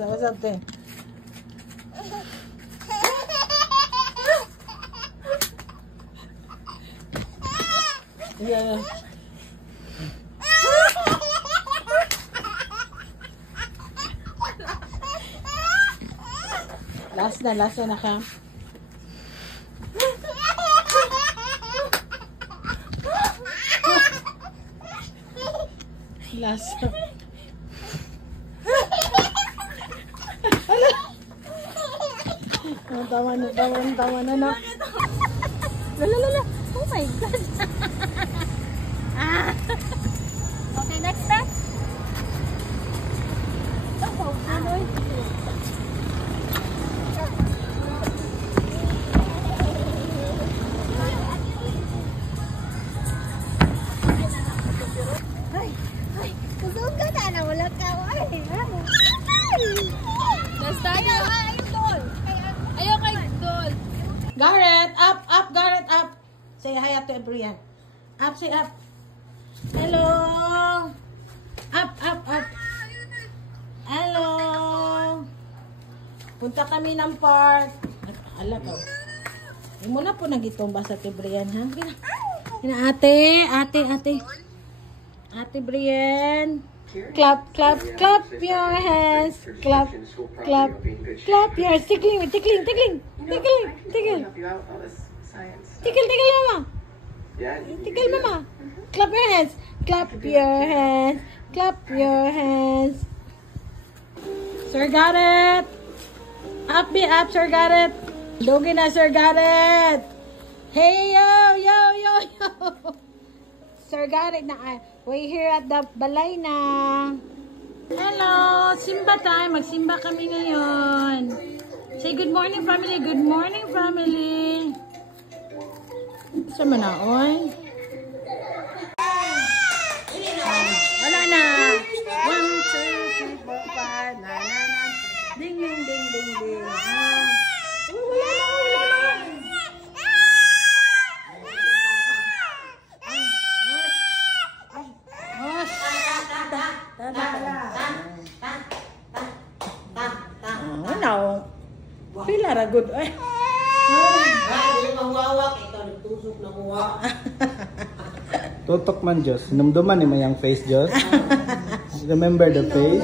What's up, te? Yeah. Last na ka. Last. Tawa na na. Lala. Oh my God. Okay, next step. Oh, ano yun? Ay, kusog ka na. Nawala ka. Next tayo. Ayaw kay Dol. Garrett, up, Garrett, up. Say hi up to everyone. Up, say up. Hello. Up. Hello. Punta kami ng park. Ala ko. Hindi mo na po nagitumba sa ate Brian, ha? Ate. Ate Brian. Clap your hands. Clap your hands. Tickling. Tickle, mama. Tickle, mama. Clap your hands. Clap your hands. Sir Garrett. Up, Sir Garrett. Lugi na, Sir Garrett. Hey, yo. Sir Garrett na. We're here at the balay na. Hello, Simba time. Magsimba kami ngayon. Say good morning, family. Good morning, family. Sama na, oy. Wala na. 1, 2, 3, 4, 5. Na. Ding. Wala na. Ano? Pila ra good. Ay. Tutok man Diyos. Numduman ni mayang face Diyos. Remember the face.